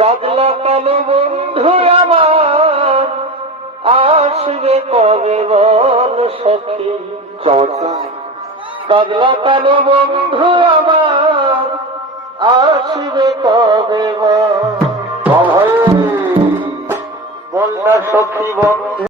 কাজলা কালো বন্ধু আমার আসবে কবে বল সখী। কাজলা কালো বন্ধু আমার আসবে কবে বল না সখী বন্ধু।